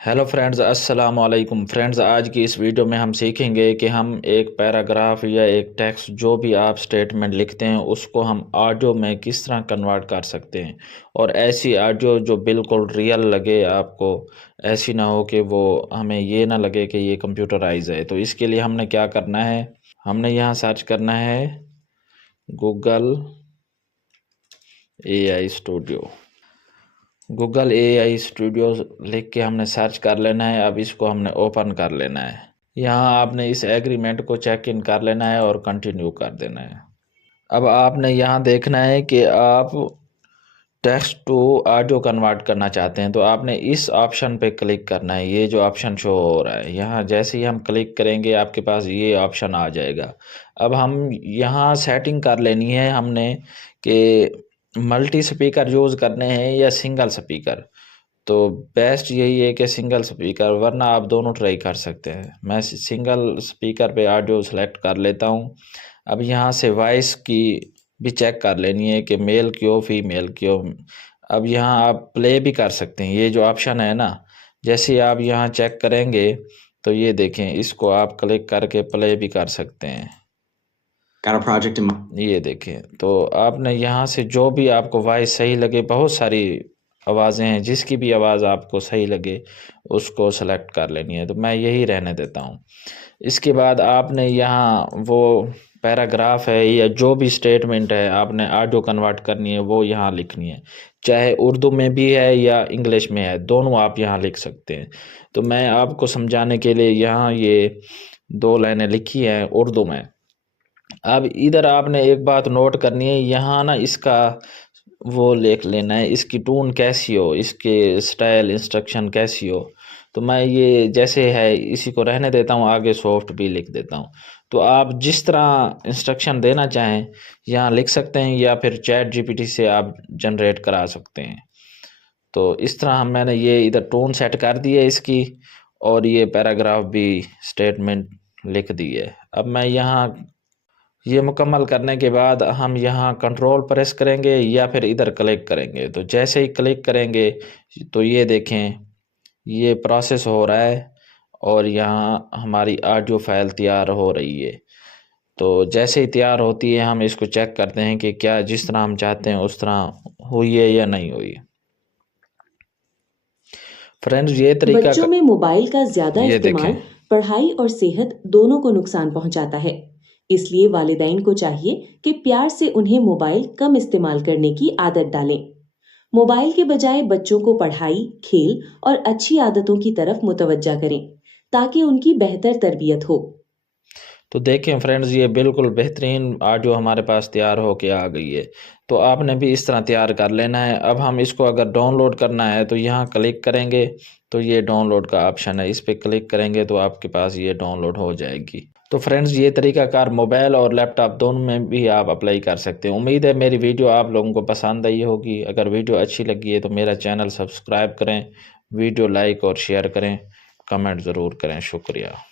Hello friends, अस्सलाम वालेकुम friends. आज की इस वीडियो में हम सीखेंगे कि हम एक पैराग्राफ या एक टेक्स्ट जो भी आप स्टेटमेंट लिखते हैं उसको हम ऑडियो में किस तरह कन्वर्ट कर सकते हैं, और ऐसी ऑडियो जो बिल्कुल रियल लगे आपको, ऐसी ना हो कि वो हमें ये ना लगे कि ये कंप्यूटराइज है। तो इसके लिए हमने क्या करना है, हमने यहाँ सर्च करना है Google AI studio. Google AI studio लिख के हमने सर्च कर लेना है। अब इसको हमने ओपन कर लेना है। यहाँ आपने इस एग्रीमेंट को चेक इन कर लेना है और कंटिन्यू कर देना है। अब आपने यहाँ देखना है कि आप टेक्स्ट टू ऑडियो कन्वर्ट करना चाहते हैं, तो आपने इस ऑप्शन पे क्लिक करना है। ये जो ऑप्शन शो हो रहा है यहाँ, जैसे ही हम क्लिक करेंगे आपके पास ये ऑप्शन आ जाएगा। अब हम यहाँ सेटिंग कर लेनी है हमने कि मल्टी स्पीकर यूज़ करने हैं या सिंगल स्पीकर। तो बेस्ट यही है कि सिंगल स्पीकर, वरना आप दोनों ट्राई कर सकते हैं। मैं सिंगल स्पीकर पे ऑडियो सेलेक्ट कर लेता हूँ। अब यहाँ से वॉइस की भी चेक कर लेनी है कि मेल की हो फीमेल की हो। अब यहाँ आप प्ले भी कर सकते हैं, ये जो ऑप्शन है ना, जैसे आप यहाँ चेक करेंगे तो ये देखें, इसको आप क्लिक करके प्ले भी कर सकते हैं। ये देखें, तो आपने यहाँ से जो भी आपको वॉइस सही लगे, बहुत सारी आवाज़ें हैं, जिसकी भी आवाज़ आपको सही लगे उसको सेलेक्ट कर लेनी है। तो मैं यही रहने देता हूँ। इसके बाद आपने यहाँ वो पैराग्राफ है या जो भी स्टेटमेंट है आपने ऑडियो कन्वर्ट करनी है वो यहाँ लिखनी है, चाहे उर्दू में भी है या इंग्लिश में है, दोनों आप यहाँ लिख सकते हैं। तो मैं आपको समझाने के लिए यहाँ ये 2 लाइनें लिखी हैं उर्दू में। अब इधर आपने एक बात नोट करनी है, यहाँ ना इसका वो लिख लेना है, इसकी टून कैसी हो, इसके स्टाइल इंस्ट्रक्शन कैसी हो। तो मैं ये जैसे है इसी को रहने देता हूँ, आगे सॉफ्ट भी लिख देता हूँ। तो आप जिस तरह इंस्ट्रक्शन देना चाहें यहाँ लिख सकते हैं, या फिर चैट जीपीटी से आप जनरेट करा सकते हैं। तो इस तरह मैंने ये इधर टोन सेट कर दी है इसकी, और ये पैराग्राफ भी स्टेटमेंट लिख दी है। अब मैं यहाँ ये मुकम्मल करने के बाद हम यहाँ कंट्रोल प्रेस करेंगे या फिर इधर क्लिक करेंगे। तो जैसे ही क्लिक करेंगे तो ये देखें, ये प्रोसेस हो रहा है और यहाँ हमारी ऑडियो फाइल तैयार हो रही है। तो जैसे ही तैयार होती है हम इसको चेक करते हैं कि क्या जिस तरह हम चाहते हैं उस तरह हुई है या नहीं हुई। फ्रेंड्स, ये तरीका बच्चों में मोबाइल का ज्यादा इस्तेमाल पढ़ाई और सेहत दोनों को नुकसान पहुंचाता है। इसलिए वालिदैन को चाहिए कि प्यार से उन्हें मोबाइल कम इस्तेमाल करने की आदत डालें। मोबाइल के बजाय बच्चों को पढ़ाई, खेल और अच्छी आदतों की तरफ मुतवज्जा करें ताकि उनकी बेहतर तरबियत हो। तो देखें फ्रेंड्स, ये बिल्कुल बेहतरीन ऑडियो हमारे पास तैयार होके आ गई है। तो आपने भी इस तरह तैयार कर लेना है। अब हम इसको अगर डाउनलोड करना है तो यहाँ क्लिक करेंगे तो ये डाउनलोड का ऑप्शन है, इस पर क्लिक करेंगे तो आपके पास ये डाउनलोड हो जाएगी। तो फ्रेंड्स, ये तरीकाकार मोबाइल और लैपटॉप दोनों में भी आप अप्लाई कर सकते हैं। उम्मीद है मेरी वीडियो आप लोगों को पसंद आई होगी। अगर वीडियो अच्छी लगी है तो मेरा चैनल सब्सक्राइब करें, वीडियो लाइक और शेयर करें, कमेंट ज़रूर करें। शुक्रिया।